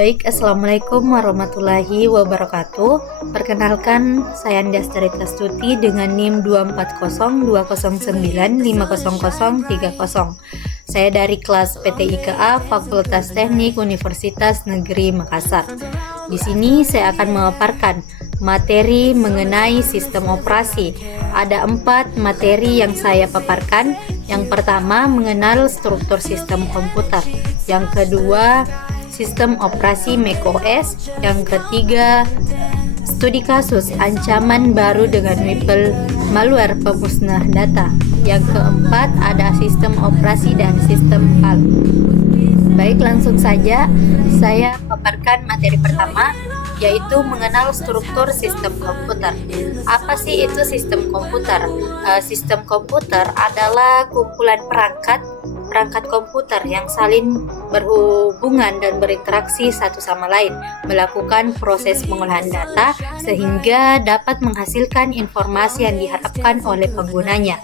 Baik, Assalamualaikum warahmatullahi wabarakatuh. Perkenalkan, saya Andas Tarita Stuti dengan NIM 240209500030. Saya dari kelas PTIKA Fakultas Teknik Universitas Negeri Makassar. Di sini saya akan memaparkan materi mengenai sistem operasi. Ada 4 materi yang saya paparkan. Yang pertama, mengenal struktur sistem komputer. Yang kedua, sistem operasi macOS. Yang ketiga, studi kasus ancaman baru dengan malware pemusnah data. Yang keempat, ada sistem operasi dan sistem file. Baik, langsung saja saya paparkan materi pertama, yaitu mengenal struktur sistem komputer. Apa sih itu sistem komputer? Sistem komputer adalah kumpulan perangkat komputer yang saling berhubungan dan berinteraksi satu sama lain, melakukan proses pengolahan data sehingga dapat menghasilkan informasi yang diharapkan oleh penggunanya.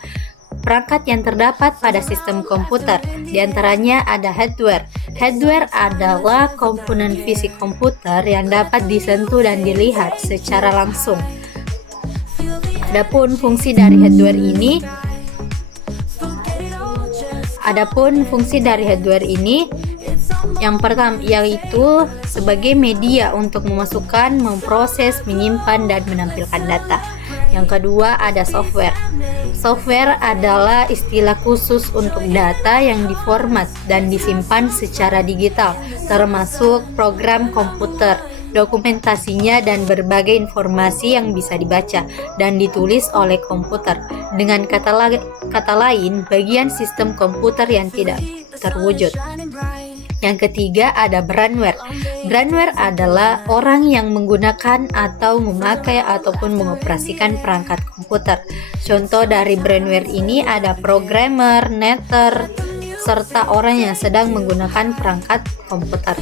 Perangkat yang terdapat pada sistem komputer, diantaranya ada hardware. Hardware adalah komponen fisik komputer yang dapat disentuh dan dilihat secara langsung. Adapun fungsi dari hardware ini, yang pertama yaitu sebagai media untuk memasukkan, memproses, menyimpan, dan menampilkan data. Yang kedua ada software. Software adalah istilah khusus untuk data yang diformat dan disimpan secara digital, termasuk program komputer, dokumentasinya, dan berbagai informasi yang bisa dibaca dan ditulis oleh komputer. Dengan kata lain, bagian sistem komputer yang tidak terwujud. Yang ketiga ada brandware. Brandware adalah orang yang menggunakan atau memakai ataupun mengoperasikan perangkat komputer. Contoh dari brandware ini ada programmer, netter, serta orang yang sedang menggunakan perangkat komputer.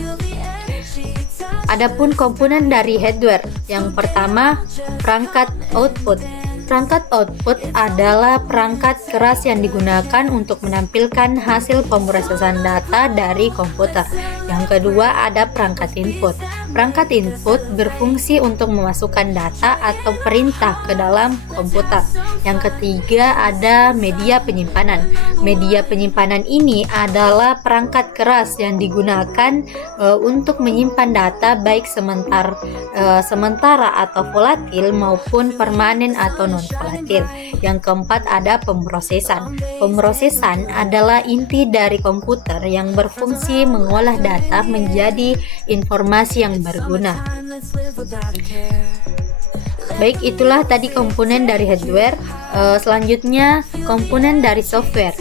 Adapun komponen dari hardware, yang pertama perangkat output. Perangkat output adalah perangkat keras yang digunakan untuk menampilkan hasil pemrosesan data dari komputer. Yang kedua ada perangkat input. Perangkat input berfungsi untuk memasukkan data atau perintah ke dalam komputer. Yang ketiga ada media penyimpanan. Media penyimpanan ini adalah perangkat keras yang digunakan untuk menyimpan data baik sementara atau volatil maupun permanen atau non-volatil. Yang keempat ada pemrosesan. Pemrosesan adalah inti dari komputer yang berfungsi mengolah data menjadi informasi yang berguna. Baik, itulah tadi komponen dari hardware. Selanjutnya komponen dari software,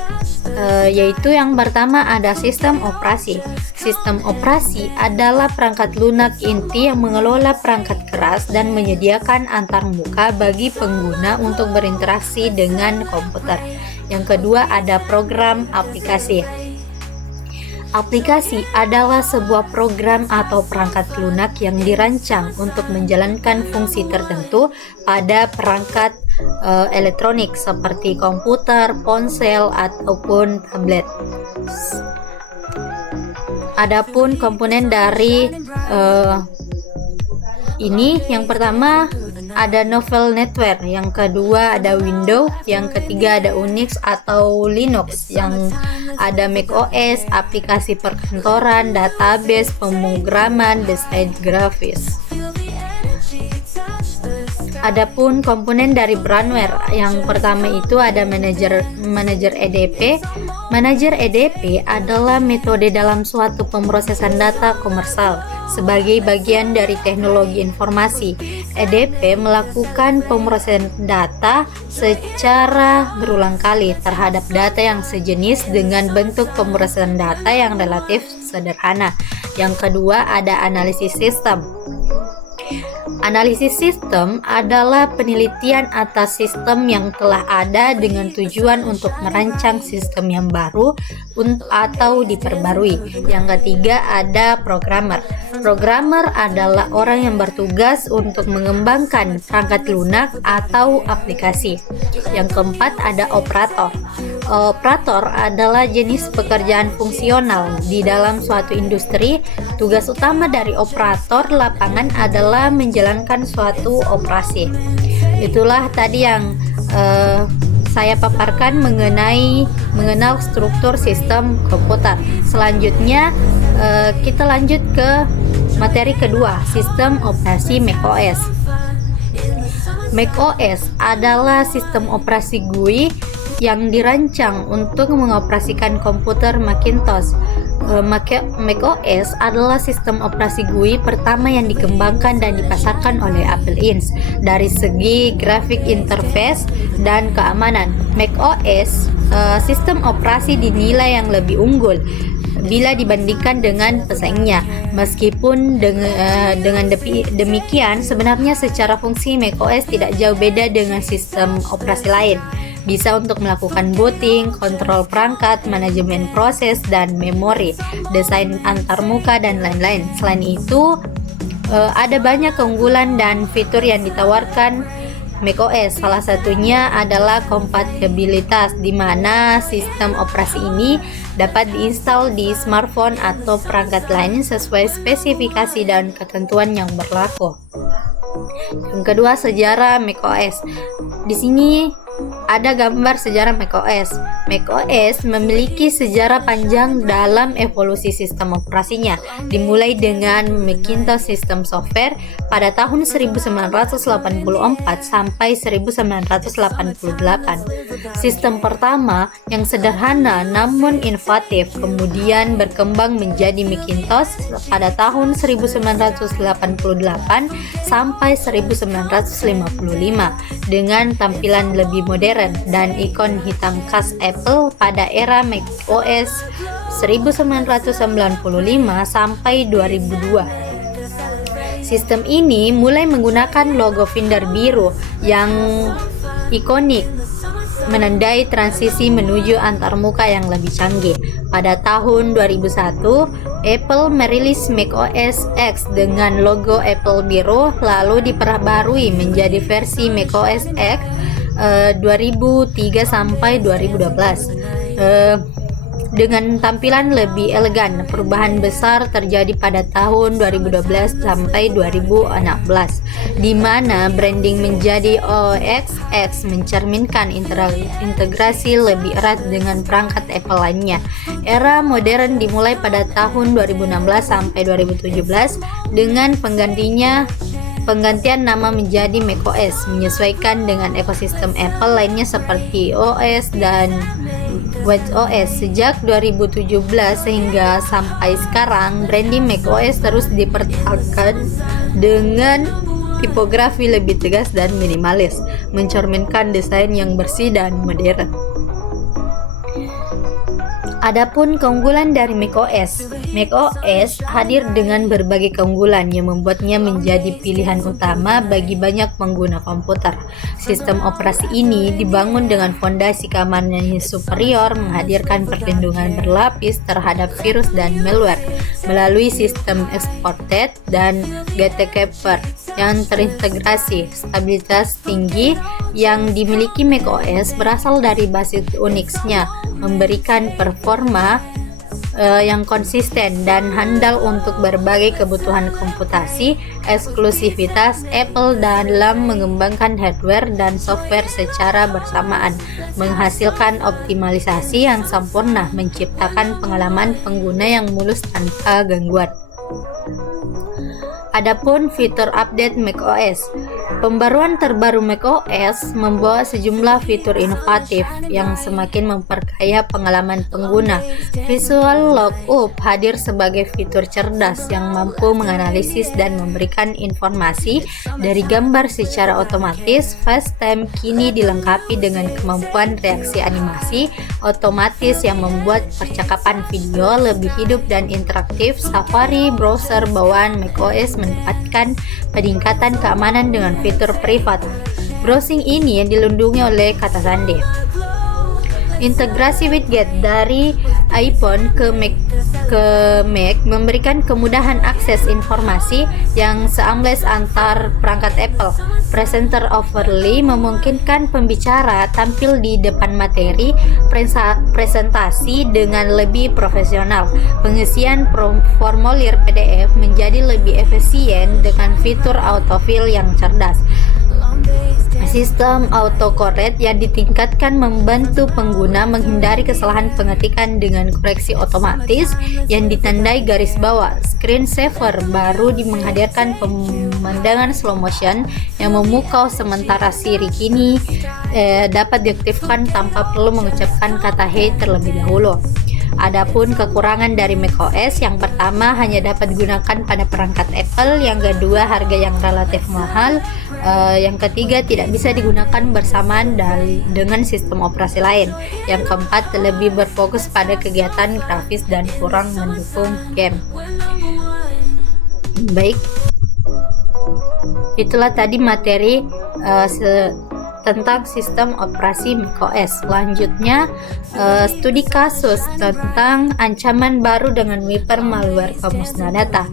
yaitu yang pertama ada sistem operasi. Sistem operasi adalah perangkat lunak inti yang mengelola perangkat keras dan menyediakan antarmuka bagi pengguna untuk berinteraksi dengan komputer. Yang kedua ada program aplikasi. Aplikasi adalah sebuah program atau perangkat lunak yang dirancang untuk menjalankan fungsi tertentu pada perangkat elektronik seperti komputer, ponsel, ataupun tablet. Adapun komponen dari ini, yang pertama ada novel network, yang kedua ada Windows, yang ketiga ada Unix atau Linux, yang ada macOS, aplikasi perkantoran, database, pemrograman, desain grafis. Adapun komponen dari brandware, yang pertama itu ada manajer EDP. Manajer EDP adalah metode dalam suatu pemrosesan data komersial sebagai bagian dari teknologi informasi. EDP melakukan pemrosesan data secara berulang kali terhadap data yang sejenis dengan bentuk pemrosesan data yang relatif sederhana. Yang kedua ada analisis sistem. Analisis sistem adalah penelitian atas sistem yang telah ada dengan tujuan untuk merancang sistem yang baru atau diperbarui. Yang ketiga ada programmer. Programmer adalah orang yang bertugas untuk mengembangkan perangkat lunak atau aplikasi. Yang keempat ada operator. Operator adalah jenis pekerjaan fungsional di dalam suatu industri. Tugas utama dari operator lapangan adalah menjalankan suatu operasi. Itulah tadi yang saya paparkan mengenal struktur sistem komputer. Selanjutnya kita lanjut ke materi kedua, sistem operasi macOS. macOS adalah sistem operasi GUI yang dirancang untuk mengoperasikan komputer Macintosh. macOS adalah sistem operasi GUI pertama yang dikembangkan dan dipasarkan oleh Apple Inc. Dari segi grafik interface dan keamanan, macOS sistem operasi dinilai yang lebih unggul bila dibandingkan dengan pesaingnya. Meskipun dengan demikian, sebenarnya secara fungsi macOS tidak jauh beda dengan sistem operasi lain. Bisa untuk melakukan booting, kontrol perangkat, manajemen proses dan memori, desain antarmuka dan lain-lain. Selain itu, ada banyak keunggulan dan fitur yang ditawarkan macOS. Salah satunya adalah kompatibilitas, di mana sistem operasi ini dapat diinstal di smartphone atau perangkat lain sesuai spesifikasi dan ketentuan yang berlaku. Yang kedua, sejarah macOS. Di sini ada gambar sejarah macOS. macOS memiliki sejarah panjang dalam evolusi sistem operasinya, dimulai dengan Macintosh System Software pada tahun 1984 sampai 1988. Sistem pertama yang sederhana namun inovatif kemudian berkembang menjadi Macintosh pada tahun 1988 sampai 1955 dengan tampilan lebih modern dan ikon hitam khas Apple pada era macOS 1995 sampai 2002. Sistem ini mulai menggunakan logo Finder biru yang ikonik, menandai transisi menuju antarmuka yang lebih canggih. Pada tahun 2001, Apple merilis macOS X dengan logo Apple biru, lalu diperbarui menjadi versi macOS X 2003 sampai 2012 dengan tampilan lebih elegan. Perubahan besar terjadi pada tahun 2012 sampai 2016, di mana branding menjadi OS X mencerminkan integrasi lebih erat dengan perangkat Apple lainnya. Era modern dimulai pada tahun 2016 sampai 2017 dengan penggantian nama menjadi macOS, menyesuaikan dengan ekosistem Apple lainnya seperti OS dan watchOS. Sejak 2017 sehingga sampai sekarang, branding macOS terus dipertahankan dengan tipografi lebih tegas dan minimalis, mencerminkan desain yang bersih dan modern. Adapun keunggulan dari macOS hadir dengan berbagai keunggulan yang membuatnya menjadi pilihan utama bagi banyak pengguna komputer. Sistem operasi ini dibangun dengan fondasi keamanan yang superior, menghadirkan perlindungan berlapis terhadap virus dan malware melalui sistem exported dan gatekeeper yang terintegrasi. Stabilitas tinggi yang dimiliki macOS berasal dari basis Unix-nya, memberikan performa yang konsisten dan handal untuk berbagai kebutuhan komputasi. Eksklusivitas Apple dalam mengembangkan hardware dan software secara bersamaan menghasilkan optimalisasi yang sempurna, menciptakan pengalaman pengguna yang mulus tanpa gangguan. Adapun fitur update macOS, pembaruan terbaru macOS membawa sejumlah fitur inovatif yang semakin memperkaya pengalaman pengguna. Visual Lookup hadir sebagai fitur cerdas yang mampu menganalisis dan memberikan informasi dari gambar secara otomatis. FaceTime kini dilengkapi dengan kemampuan reaksi animasi otomatis yang membuat percakapan video lebih hidup dan interaktif. Safari browser bawaan macOS mendapatkan peningkatan keamanan dengan fitur privat. Browsing ini yang dilindungi oleh kata sandi. Integrasi widget dari iPhone ke ke Mac memberikan kemudahan akses informasi yang seamless antar perangkat Apple. Presenter overlay memungkinkan pembicara tampil di depan materi presentasi dengan lebih profesional. Pengisian formulir PDF menjadi lebih efisien dengan fitur autofill yang cerdas. Sistem autocorrect yang ditingkatkan membantu pengguna menghindari kesalahan pengetikan dengan koreksi otomatis yang ditandai garis bawah. Screensaver baru menghadirkan pemandangan slow motion yang memukau, sementara Siri kini dapat diaktifkan tanpa perlu mengucapkan kata "hey" terlebih dahulu. Adapun kekurangan dari macOS, yang pertama hanya dapat digunakan pada perangkat Apple, yang kedua harga yang relatif mahal, yang ketiga tidak bisa digunakan bersamaan dengan sistem operasi lain, yang keempat lebih berfokus pada kegiatan grafis dan kurang mendukung game. Baik, itulah tadi materi tentang sistem operasi macOS. Selanjutnya, studi kasus tentang ancaman baru dengan wiper malware pemusnah data.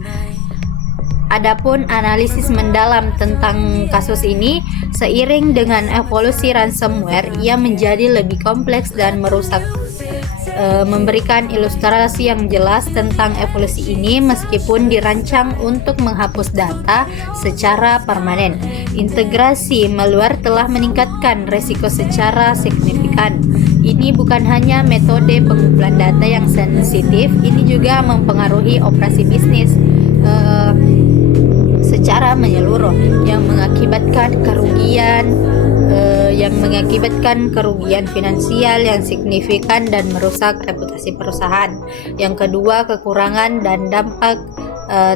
Adapun analisis mendalam tentang kasus ini, seiring dengan evolusi ransomware, ia menjadi lebih kompleks dan merusak. Memberikan ilustrasi yang jelas tentang evolusi ini meskipun dirancang untuk menghapus data secara permanen. Integrasi malware telah meningkatkan resiko secara signifikan. Ini bukan hanya metode pengumpulan data yang sensitif, ini juga mempengaruhi operasi bisnis secara menyeluruh yang mengakibatkan kerugian finansial yang signifikan dan merusak reputasi perusahaan. Yang kedua, kekurangan dan dampak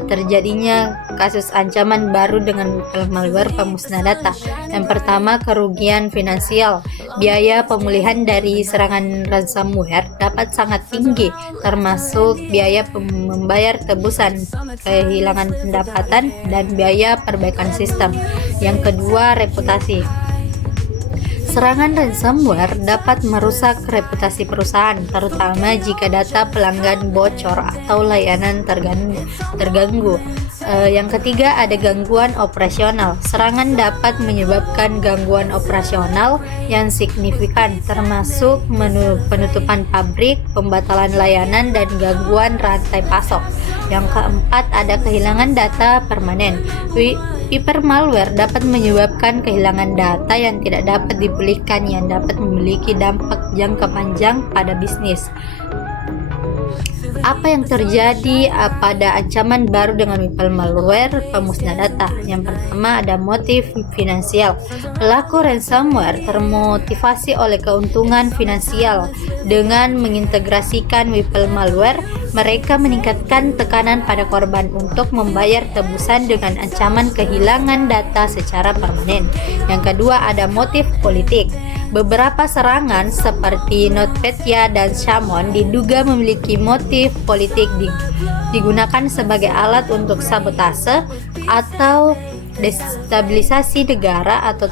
terjadinya kasus ancaman baru dengan malware pemusnah data. Yang pertama, kerugian finansial. Biaya pemulihan dari serangan ransomware dapat sangat tinggi, termasuk biaya membayar tebusan kehilangan pendapatan dan biaya perbaikan sistem. Yang kedua, reputasi. Serangan ransomware dapat merusak reputasi perusahaan, terutama jika data pelanggan bocor atau layanan terganggu. Yang ketiga, ada gangguan operasional. Serangan dapat menyebabkan gangguan operasional yang signifikan, termasuk penutupan pabrik, pembatalan layanan, dan gangguan rantai pasok. Yang keempat, ada kehilangan data permanen. Hypermalware dapat menyebabkan kehilangan data yang tidak dapat dipulihkan, yang dapat memiliki dampak jangka panjang pada bisnis. Apa yang terjadi pada ancaman baru dengan hypermalware pemusnah data? Yang pertama, ada motif finansial. Pelaku ransomware termotivasi oleh keuntungan finansial. Dengan mengintegrasikan hypermalware, mereka meningkatkan tekanan pada korban untuk membayar tebusan dengan ancaman kehilangan data secara permanen. Yang kedua, ada motif politik. Beberapa serangan seperti NotPetya dan Shamon diduga memiliki motif politik, digunakan sebagai alat untuk sabotase atau destabilisasi negara atau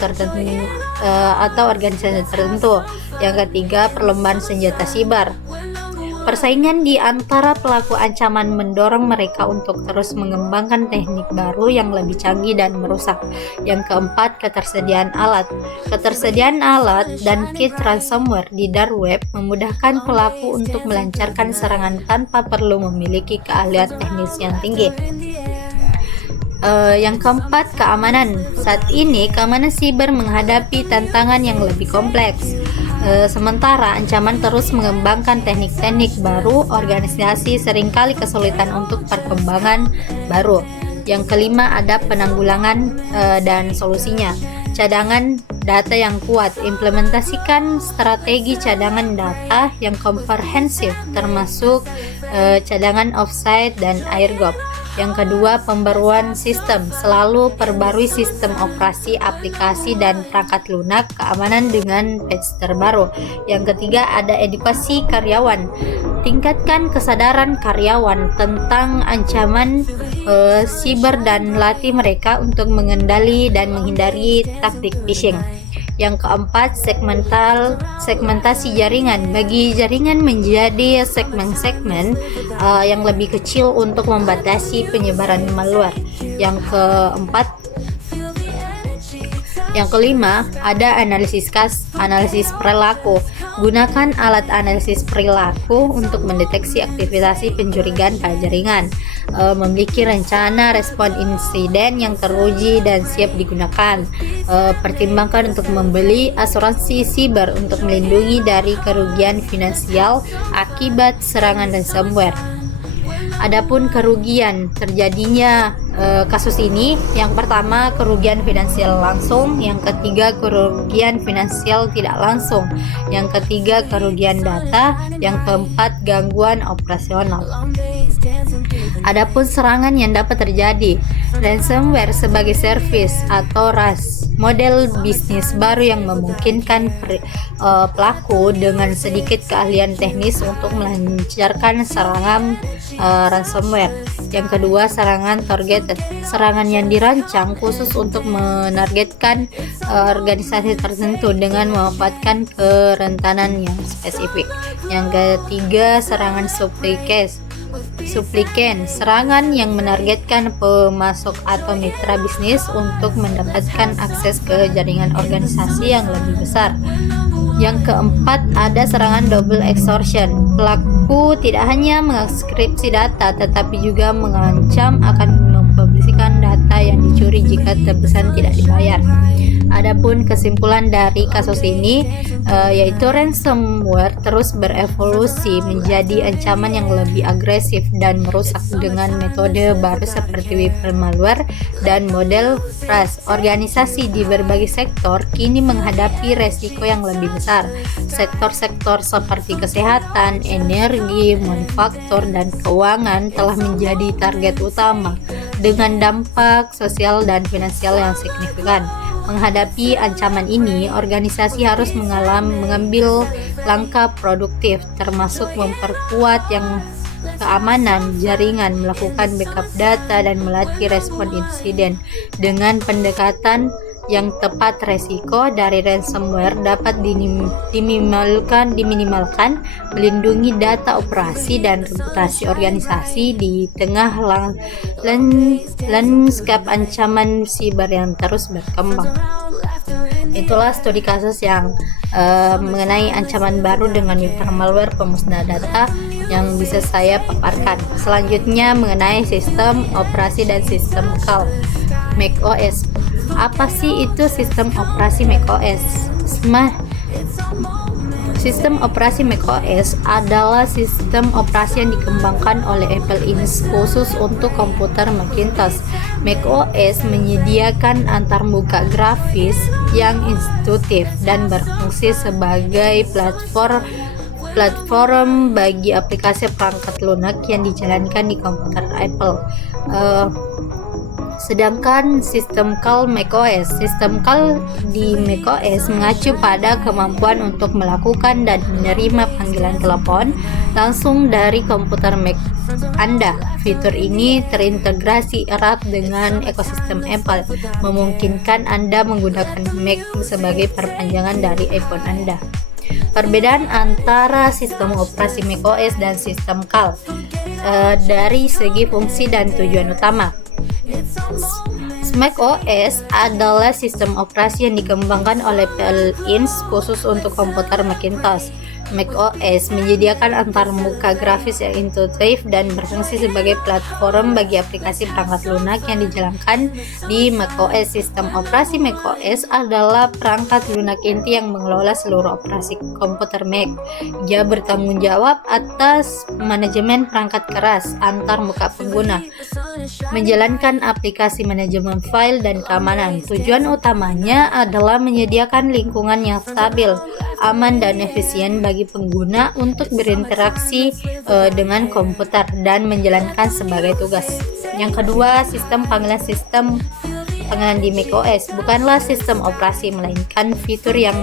organisasi tertentu. Yang ketiga, perlombaan senjata siber. Persaingan di antara pelaku ancaman mendorong mereka untuk terus mengembangkan teknik baru yang lebih canggih dan merusak. Yang keempat, ketersediaan alat. Ketersediaan alat dan kit ransomware di dark web memudahkan pelaku untuk melancarkan serangan tanpa perlu memiliki keahlian teknis yang tinggi. Yang keempat, keamanan. Saat ini, keamanan siber menghadapi tantangan yang lebih kompleks. Sementara ancaman terus mengembangkan teknik-teknik baru, organisasi seringkali kesulitan untuk perkembangan baru. Yang kelima, ada penanggulangan dan solusinya. Cadangan data yang kuat. Implementasikan strategi cadangan data yang komprehensif, termasuk cadangan offsite dan airdrop. Yang kedua, pembaruan sistem. Selalu perbarui sistem operasi, aplikasi, dan perangkat lunak keamanan dengan patch terbaru. Yang ketiga, ada edukasi karyawan. Tingkatkan kesadaran karyawan tentang ancaman siber dan latih mereka untuk mengendali dan menghindari taktik phishing. Yang keempat, segmentasi jaringan. Bagi jaringan menjadi segmen-segmen yang lebih kecil untuk membatasi penyebaran malware. Yang kelima, ada analisis perilaku. Gunakan alat analisis perilaku untuk mendeteksi aktivitas pencurigaan pada jaringan. Memiliki rencana respon insiden yang teruji dan siap digunakan. Pertimbangkan untuk membeli asuransi siber untuk melindungi dari kerugian finansial akibat serangan ransomware. Adapun kerugian terjadinya kasus ini, yang pertama kerugian finansial langsung, yang ketiga kerugian finansial tidak langsung, yang ketiga kerugian data, yang keempat gangguan operasional. Adapun serangan yang dapat terjadi, ransomware sebagai service atau RaaS, model bisnis baru yang memungkinkan pelaku dengan sedikit keahlian teknis untuk melancarkan serangan ransomware. Yang kedua, serangan targeted. Serangan yang dirancang khusus untuk menargetkan organisasi tertentu dengan memanfaatkan kerentanan yang spesifik. Yang ketiga, serangan suplikan, serangan yang menargetkan pemasok atau mitra bisnis untuk mendapatkan akses ke jaringan organisasi yang lebih besar. Yang keempat, ada serangan double extortion. Pelaku tidak hanya mengekskripsi data, tetapi juga mengancam akan mempublikasikan data yang dicuri jika tebusan tidak dibayar. Adapun kesimpulan dari kasus ini yaitu ransomware terus berevolusi menjadi ancaman yang lebih agresif dan merusak dengan metode baru seperti malware dan model RaaS. Organisasi di berbagai sektor kini menghadapi resiko yang lebih besar. Sektor-sektor seperti kesehatan, energi, manufaktur, dan keuangan telah menjadi target utama dengan dampak sosial dan finansial yang signifikan. Menghadapi ancaman ini, organisasi harus mengambil langkah produktif, termasuk memperkuat keamanan jaringan, melakukan backup data, dan melatih respon insiden. Dengan pendekatan yang tepat, resiko dari ransomware dapat diminimalkan, melindungi data operasi dan reputasi organisasi di tengah lanskap ancaman siber yang terus berkembang. Itulah studi kasus yang mengenai ancaman baru dengan user malware pemusnah data yang bisa saya paparkan. Selanjutnya mengenai sistem operasi dan sistem call macOS. Apa sih itu sistem operasi macOS? Sistem operasi macOS adalah sistem operasi yang dikembangkan oleh Apple Inc. khusus untuk komputer Macintosh. macOS menyediakan antarmuka grafis yang intuitif dan berfungsi sebagai platform bagi aplikasi perangkat lunak yang dijalankan di komputer Apple. Sedangkan sistem call di macOS mengacu pada kemampuan untuk melakukan dan menerima panggilan telepon langsung dari komputer Mac Anda. Fitur ini terintegrasi erat dengan ekosistem Apple, memungkinkan Anda menggunakan Mac sebagai perpanjangan dari iPhone Anda. Perbedaan antara sistem operasi macOS dan sistem call dari segi fungsi dan tujuan utama. macOS adalah sistem operasi yang dikembangkan oleh Apple Inc. khusus untuk komputer Macintosh. macOS menyediakan antarmuka grafis yang intuitif dan berfungsi sebagai platform bagi aplikasi perangkat lunak yang dijalankan di macOS. Sistem operasi macOS adalah perangkat lunak inti yang mengelola seluruh operasi komputer Mac. Ia bertanggung jawab atas manajemen perangkat keras antarmuka pengguna, menjalankan aplikasi manajemen file dan keamanan. Tujuan utamanya adalah menyediakan lingkungan yang stabil, aman, dan efisien bagi pengguna untuk berinteraksi dengan komputer dan menjalankan sebagai tugas. Yang kedua, sistem panggilan di macOS bukanlah sistem operasi, melainkan fitur yang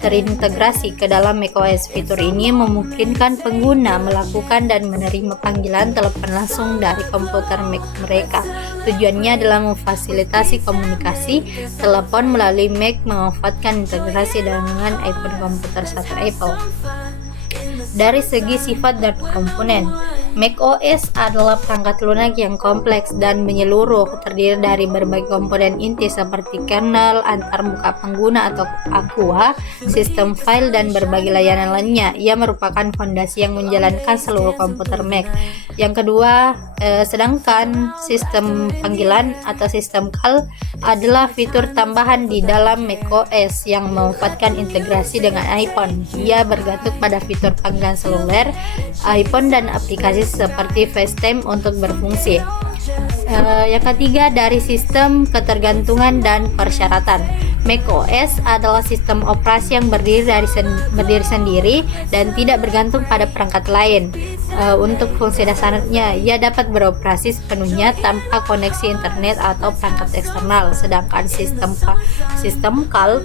terintegrasi ke dalam macOS. Fitur ini memungkinkan pengguna melakukan dan menerima panggilan telepon langsung dari komputer Mac mereka. Tujuannya adalah memfasilitasi komunikasi telepon melalui Mac, memanfaatkan integrasi dengan iPhone komputer satu Apple. Dari segi sifat dan komponen, macOS adalah perangkat lunak yang kompleks dan menyeluruh, terdiri dari berbagai komponen inti seperti kernel, antarmuka pengguna atau Aqua, sistem file, dan berbagai layanan lainnya. Ia merupakan fondasi yang menjalankan seluruh komputer Mac. Yang kedua, sedangkan sistem panggilan atau sistem call adalah fitur tambahan di dalam macOS yang memanfaatkan integrasi dengan iPhone. Ia bergantung pada fitur panggilan seluler iPhone dan aplikasi seperti FaceTime untuk berfungsi. Yang ketiga, dari sistem ketergantungan dan persyaratan. macOS adalah sistem operasi yang berdiri sendiri dan tidak bergantung pada perangkat lain. Untuk fungsi dasarnya, ia dapat beroperasi sepenuhnya tanpa koneksi internet atau perangkat eksternal. Sedangkan sistem call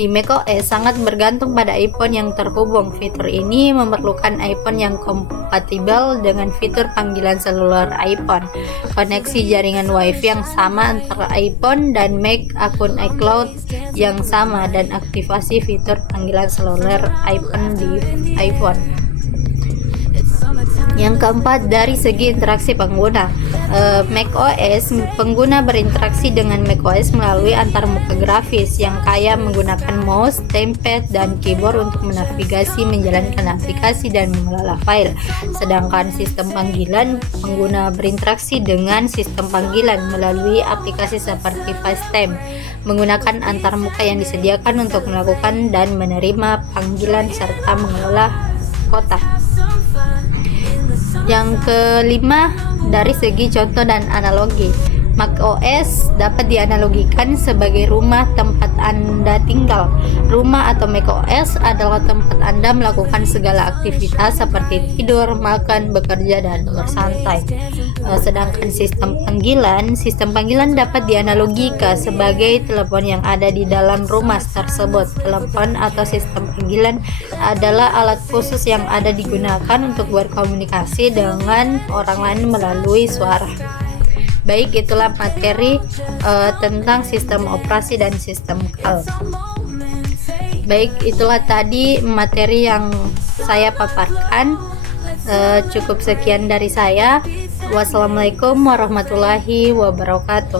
di macOS sangat bergantung pada iPhone yang terhubung. Fitur ini memerlukan iPhone yang kompatibel dengan fitur panggilan seluler iPhone, koneksi jaringan WiFi yang sama antara iPhone dan Mac, akun iCloud yang sama, dan aktivasi fitur panggilan seluler iPhone di iPhone. Yang keempat, dari segi interaksi pengguna, macOS pengguna berinteraksi dengan macOS melalui antarmuka grafis yang kaya menggunakan mouse, tempad, dan keyboard untuk menavigasi, menjalankan aplikasi, dan mengelola file. Sedangkan sistem panggilan, pengguna berinteraksi dengan sistem panggilan melalui aplikasi seperti FaceTime, menggunakan antarmuka yang disediakan untuk melakukan dan menerima panggilan serta mengelola kotak. Yang kelima, dari segi contoh dan analogi, macOS dapat dianalogikan sebagai rumah tempat Anda tinggal. Rumah atau macOS adalah tempat Anda melakukan segala aktivitas seperti tidur, makan, bekerja, dan bersantai. Sedangkan sistem panggilan dapat dianalogikan sebagai telepon yang ada di dalam rumah tersebut. Telepon atau sistem panggilan adalah alat khusus yang ada digunakan untuk berkomunikasi dengan orang lain melalui suara. Baik, itulah materi tentang sistem operasi dan sistem call. Baik, itulah tadi materi yang saya paparkan. Cukup sekian dari saya. Wassalamualaikum warahmatullahi wabarakatuh.